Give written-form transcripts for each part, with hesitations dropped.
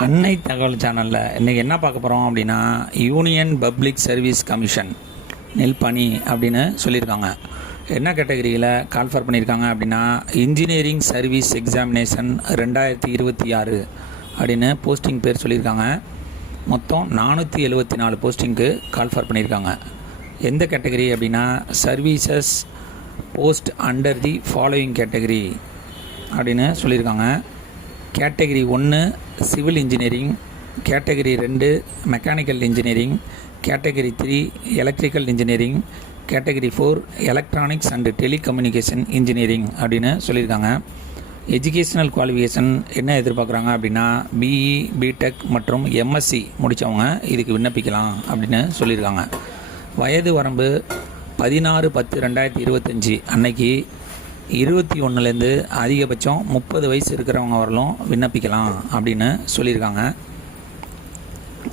அன்னை தகவல் சேனலில் இன்றைக்கி என்ன பார்க்க போகிறோம் அப்படின்னா, யூனியன் பப்ளிக் சர்வீஸ் கமிஷன் பணி அப்படின்னு சொல்லியிருக்காங்க. என்ன கேட்டகரியில் கால்ஃபர் பண்ணியிருக்காங்க அப்படின்னா, இன்ஜினியரிங் சர்வீஸ் எக்ஸாமினேஷன் 2026 அப்படின்னு போஸ்டிங் பேர் சொல்லியிருக்காங்க. மொத்தம் 474 போஸ்டிங்க்கு கால்ஃபர் பண்ணியிருக்காங்க. எந்த கேட்டகரி அப்படின்னா, services post under the following category அப்படின்னு சொல்லியிருக்காங்க. Category 1 civil engineering, category 2 mechanical engineering, category 3 electrical engineering, category 4 electronics and telecommunication engineering அப்படின்னு சொல்லியிருக்காங்க. எஜுகேஷ்னல் குவாலிஃபிகேஷன் என்ன எதிர்பார்க்குறாங்க அப்படின்னா, பிஇ, பிடெக் மற்றும் எம்எஸ்சி முடித்தவங்க இதுக்கு விண்ணப்பிக்கலாம் அப்படின்னு சொல்லியிருக்காங்க. வயது வரம்பு 16/10/2025 அன்னைக்கு 21லேருந்து அதிகபட்சம் 30 வயசு இருக்கிறவங்க வரலும் விண்ணப்பிக்கலாம் அப்படின்னு சொல்லியிருக்காங்க.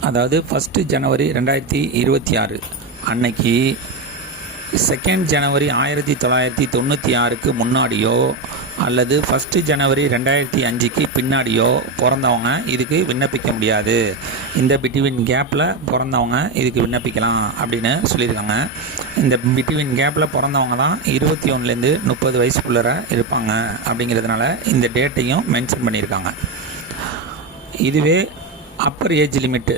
அதாவது 1 ஜனவரி 2026 அன்னைக்கு 2 ஜனவரி 1996க்கு முன்னாடியோ அல்லது 1 ஜனவரி 2005க்கு பின்னாடியோ பிறந்தவங்க இதுக்கு விண்ணப்பிக்க முடியாது. இந்த பிட்வீன் கேப்பில் பிறந்தவங்க இதுக்கு விண்ணப்பிக்கலாம் அப்படின்னு சொல்லியிருக்காங்க. இந்த பிட்வீன் கேப்பில் பிறந்தவங்க தான் 21லேருந்து 30 வயசுக்குள்ளே இருப்பாங்க. அப்படிங்கிறதுனால இந்த டேட்டையும் மென்ஷன் பண்ணியிருக்காங்க. இதுவே upper age limit,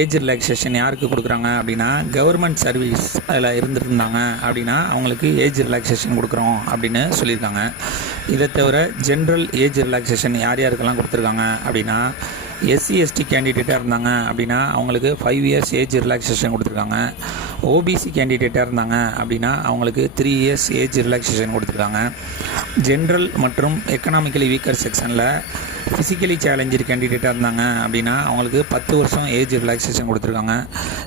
age relaxation யாருக்கு கொடுக்குறாங்க அப்படின்னா, கவர்மெண்ட் சர்வீஸ் அதில் இருந்துருந்தாங்க அப்படின்னா அவங்களுக்கு ஏஜ் ரிலாக்ஸேஷன் கொடுக்குறோம் அப்படின்னு சொல்லியிருக்காங்க. இதை தவிர ஜென்ரல் ஏஜ் ரிலாக்ஸேஷன் யார் யாருக்கெல்லாம் கொடுத்துருக்காங்க அப்படின்னா, எஸ்சி எஸ்டி கேண்டிடேட்டாக இருந்தாங்க அப்படின்னா அவங்களுக்கு 5 இயர்ஸ் ஏஜ் ரிலாக்ஸேஷன் கொடுத்துருக்காங்க. ஓபிசி கேண்டிடேட்டாக இருந்தாங்க அப்படின்னா அவங்களுக்கு 3 இயர்ஸ் ஏஜ் ரிலாக்ஸேஷன் கொடுத்துருக்காங்க. ஜென்ரல் மற்றும் எக்கனாமிக்கலி வீக்கர் செக்ஷனில் ஃபிசிக்கலி சேலஞ்சர் கேண்டிடேட்டாக இருந்தாங்க அப்படின்னா அவங்களுக்கு 10 வருஷம் ஏஜ் ரிலாக்ஸேஷன் கொடுத்துருக்காங்க.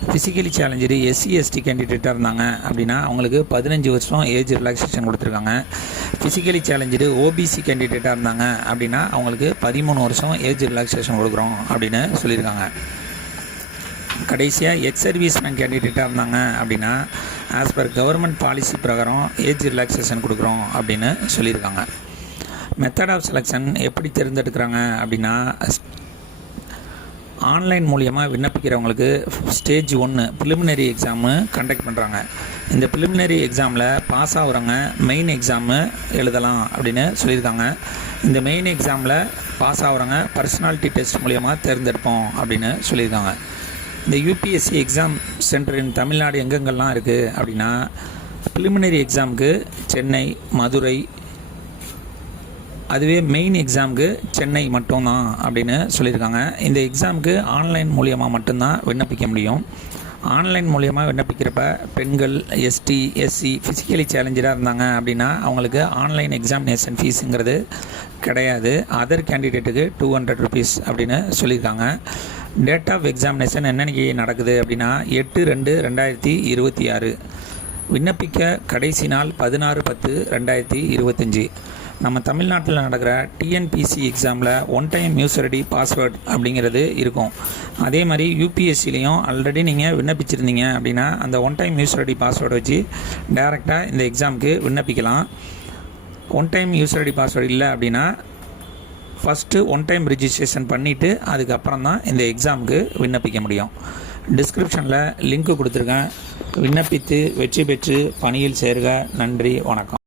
ஃபிசிக்கலி சேலஞ்சர் எஸ்சி எஸ்டி கேண்டிடேட்டாக இருந்தாங்க அப்படின்னா அவங்களுக்கு 15 வருஷம் ஏஜ் ரிலாக்ஸேஷன் கொடுத்துருக்காங்க. ஃபிசிக்கலி சேலஞ்சர் ஓபிசி கேண்டிடேட்டாக இருந்தாங்க அப்படின்னா அவங்களுக்கு 13 வருஷம் ஏஜ் ரிலாக்ஸேஷன் கொடுக்குறோம் அப்படின்னு சொல்லியிருக்காங்க. கடைசியாக எக்ஸ் சர்வீஸ்மேன் கேண்டிடேட்டாக இருந்தாங்க அப்படின்னா ஆஸ் பர் கவர்மெண்ட் பாலிசி பிரகாரம் ஏஜ் ரிலாக்ஸேஷன் கொடுக்குறோம் அப்படின்னு சொல்லியிருக்காங்க. மெத்தட் ஆஃப் செலெக்ஷன் எப்படி தேர்ந்தெடுக்கிறாங்க அப்படின்னா, ஆன்லைன் மூலியமாக விண்ணப்பிக்கிறவங்களுக்கு ஸ்டேஜ் 1 ப்ரிலிமினரி எக்ஸாமு கண்டக்ட் பண்ணுறாங்க. இந்த ப்ரிலிமினரி எக்ஸாமில் பாஸ் ஆகுறவங்க மெயின் எக்ஸாமு எழுதலாம் அப்படின்னு சொல்லியிருக்காங்க. இந்த மெயின் எக்ஸாமில் பாஸ் ஆகுறவங்க பர்சனாலிட்டி டெஸ்ட் மூலியமாக தேர்ந்தெடுப்போம் அப்படின்னு சொல்லியிருக்காங்க. இந்த UPSC exam centre in Tamil Nadu எங்கெங்கெல்லாம் இருக்குது அப்படின்னா, ப்ரிலிமினரி எக்ஸாமுக்கு சென்னை, மதுரை, அதுவே மெயின் எக்ஸாமுக்கு சென்னை மட்டும்தான் அப்படின்னு சொல்லியிருக்காங்க. இந்த எக்ஸாமுக்கு ஆன்லைன் மூலியமாக மட்டும்தான் விண்ணப்பிக்க முடியும். ஆன்லைன் மூலியமாக விண்ணப்பிக்கிறப்ப பெண்கள், எஸ்டி, எஸ்சி, ஃபிசிக்கலி சேலஞ்சராக இருந்தாங்க அப்படின்னா அவங்களுக்கு ஆன்லைன் எக்ஸாமினேஷன் ஃபீஸுங்கிறது கிடையாது. அதர் கேண்டிடேட்டுக்கு 200 ருபீஸ் அப்படின்னு சொல்லியிருக்காங்க. டேட் ஆஃப் எக்ஸாமினேஷன் என்னன்னைக்கு நடக்குது அப்படின்னா 8/2/2026. விண்ணப்பிக்க கடைசி நாள் 16/10/2025. நம்ம தமிழ்நாட்டில் நடக்கிற டிஎன்பிசி எக்ஸாமில் 1 டைம் யூசர் ஐடி பாஸ்வேர்டு அப்படிங்கிறது இருக்கும். அதே மாதிரி யூபிஎஸ்சிலையும் ஆல்ரெடி நீங்கள் விண்ணப்பிச்சிருந்தீங்க அப்படின்னா அந்த 1 டைம் யூசர் ஐடி பாஸ்வேர்டு வச்சு டைரெக்டாக இந்த எக்ஸாமுக்கு விண்ணப்பிக்கலாம். 1 டைம் யூசர் ஐடி பாஸ்வேர்டு இல்லை அப்படின்னா ஃபஸ்ட்டு 1 டைம் ரிஜிஸ்ட்ரேஷன் பண்ணிவிட்டு அதுக்கப்புறம் தான் இந்த எக்ஸாமுக்கு விண்ணப்பிக்க முடியும். டிஸ்கிரிப்ஷனில் லிங்க்கு கொடுத்துருக்கேன். விண்ணப்பித்து வெற்றி பெற்று பணியில் சேர்க. நன்றி, வணக்கம்.